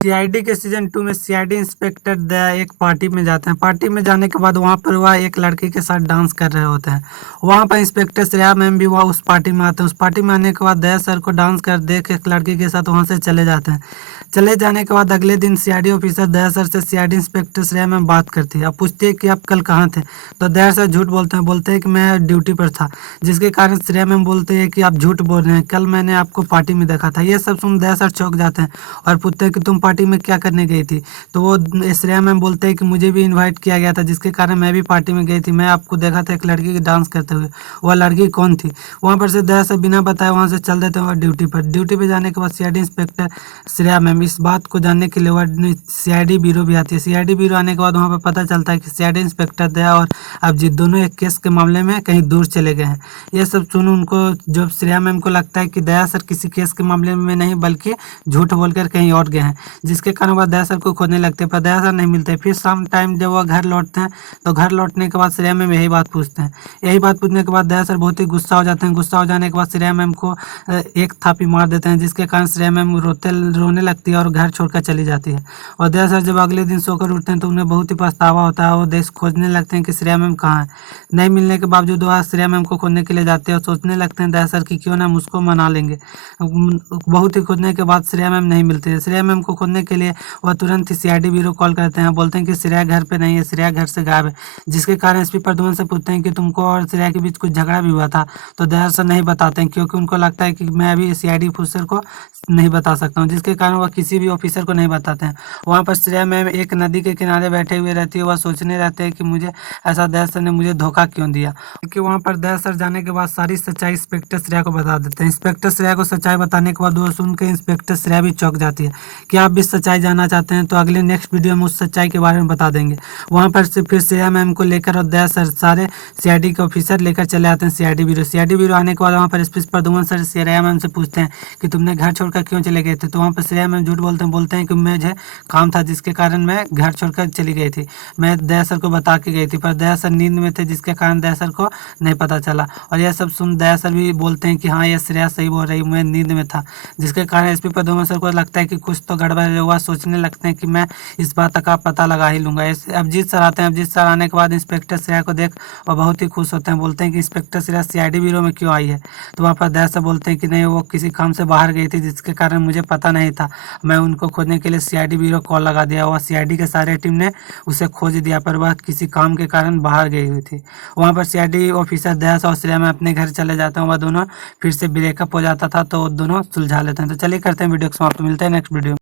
CID के season 2 में CID inspector दया एक पार्टी में जाते हैं। पार्टी में जाने के बाद वहां पर वह एक लड़की के साथ डांस कर रहे होते हैं। वहां पर इंस्पेक्टर श्रेया मैम भी वह उस पार्टी में आते हैं। उस पार्टी में आने के बाद दया सर को डांस कर देख एक लड़की के साथ वहां से चले जाते हैं। चले जाने के बाद अगले दिन सीआईडी ऑफिसर दया सर से सीआईडी इंस्पेक्टर श्रेया मैम बात करती है। अब पूछती है कि आप कल कहाँ थे, तो दया सर झूठ बोलते हैं कि मैं ड्यूटी पर था, जिसके कारण श्रेया मैम बोलते हैं कि आप झूठ बोल रहे हैं, कल मैंने आपको पार्टी में देखा था। ये सब सुन दया सर चौंक जाते हैं और पूछते हैं कि तुम पार्टी में क्या करने गई थी। तो वो श्रेया मैम बोलते हैं कि मुझे भी इनवाइट किया गया था, जिसके कारण मैं भी पार्टी में गई थी। मैं आपको देखा था एक लड़की की डांस करते हुए। वह लड़की कौन थी? वहाँ पर से दया सर बिना बताए वहाँ से चल देते हैं और ड्यूटी पर जाने के बाद सीआईडी इंस्पेक्टर श्रेया मैम इस बात को जानने के लिए वह सीआईडी ब्यूरो भी आती है। सीआईडी ब्यूरो आने के बाद वहाँ पर पता चलता है कि सीआईडी इंस्पेक्टर दया और अभिजीत दोनों एक केस के मामले में कहीं दूर चले गए हैं। ये सब सुन उनको जो श्रेया मैम को लगता है कि दया सर किसी केस के मामले में नहीं बल्कि झूठ बोलकर कहीं और गए हैं, जिसके कारण वह दया सर को खोजने लगते हैं, पर दया सर नहीं मिलते। फिर शाम टाइम जब वह घर लौटते हैं तो घर लौटने के बाद श्रेया मैम यही बात पूछते हैं। यही बात पूछने के बाद दया सर बहुत ही गुस्सा हो जाते हैं। गुस्सा हो जाने के बाद श्रेया मैम को एक थापी मार देते हैं, जिसके कारण श्रेया मैम रोने लगती है और घर छोड़कर चली जाती है। और दया सर जब अगले दिन सोकर उठते हैं तो उन्हें बहुत ही पछतावा होता है। वो देश खोजने लगते हैं कि श्रेया मैम कहाँ है। नहीं मिलने के बावजूद वह श्रेया मैम को खोजने के लिए जाते हैं और सोचने लगते हैं दया सर कि क्यों ना हम उसको मना लेंगे। बहुत ही खोजने के बाद श्रेया मैम नहीं मिलती है। श्रेया मैम को खोजने के लिए वह तुरंत ही सीआईडी ब्यूरो कॉल करते हैं। बोलते हैं कि श्रेया घर पे नहीं है, श्रेया घर से गायब है, जिसके कारण एसपी प्रद्युम्न से पूछते हैं कि तुमको और श्रेया के बीच कुछ झगड़ा भी हुआ था। तो दया सर नहीं बताते हैं, क्योंकि उनको लगता है कि मैं अभी सीआईडी ऑफिसर को नहीं बता सकता हूँ, जिसके कारण वह किसी भी ऑफिसर को नहीं बताते हैं। वहाँ पर श्रेया मैम एक नदी के किनारे बैठे हुए रहती है। वह सोचने रहते हैं कि मुझे ऐसा दया सर ने मुझे धोखा क्यों दिया। क्योंकि वहाँ पर दया सर जाने के बाद सारी सच्चाई इंस्पेक्टर श्रेया को बता देते हैं। इंस्पेक्टर श्रेया को सच्चाई बताने के बाद वो सुन के इंस्पेक्टर श्रेया भी चौंक जाती है। कि आप भी सच्चाई जानना चाहते हैं तो अगले नेक्स्ट वीडियो में उस सच्चाई के बारे में बता देंगे। वहाँ पर से फिर श्रेया मैम को लेकर और दया सर सारे सीआईडी के ऑफिसर लेकर चले आते हैं सीआईडी ब्यूरो। सीआईडी ब्यूरो आने के बाद वहाँ पर SP Pradyumn sir Shreya ma'am से पूछते हैं कि तुमने घर छोड़कर क्यों चले गए थे। तो वहाँ पर श्रेया मैम झूठ बोलते हैं कि मुझे काम था, जिसके कारण मैं घर छोड़कर चली गई थी। मैं दया सर को बता के गई थी, पर दया सर नींद में थे, जिसके कारण दया सर को नहीं पता चला। और यह सब सुन दया सर भी बोलते हैं कि हाँ ये श्रेया सही बोल रही, मैं नींद में था, जिसके कारण एसपी प्रद्युम्न सर को लगता है कि कुछ तो गड़बड़ हुआ। सोचने लगते हैं कि मैं इस बात का पता लगा ही लूंगा। अभिजीत सर आते हैं। अभिजीत सर आने के बाद इंस्पेक्टर श्रेया को देख और बहुत ही खुश होते हैं। बोलते हैं कि इंस्पेक्टर श्रेया सीआईडी ब्यूरो में क्यों आई है। तो वहाँ पर दया सर बोलते हैं कि नहीं, वो किसी काम से बाहर गई थी, जिसके कारण मुझे पता नहीं था। मैं उनको खोजने के लिए सीआईडी ब्यूरो कॉल लगा दिया। वह सीआईडी के सारे टीम ने उसे खोज दिया, पर वह किसी काम के कारण बाहर गई हुई थी। वहाँ पर सीआईडी ऑफिसर दया सर और श्रेया में अपने घर चले जाते हैं। वह दोनों फिर से ब्रेकअप हो जाता था, तो दोनों सुलझा लेते हैं। तो चलिए करते हैं वीडियो को समाप्त, मिलते हैं नेक्स्ट वीडियो।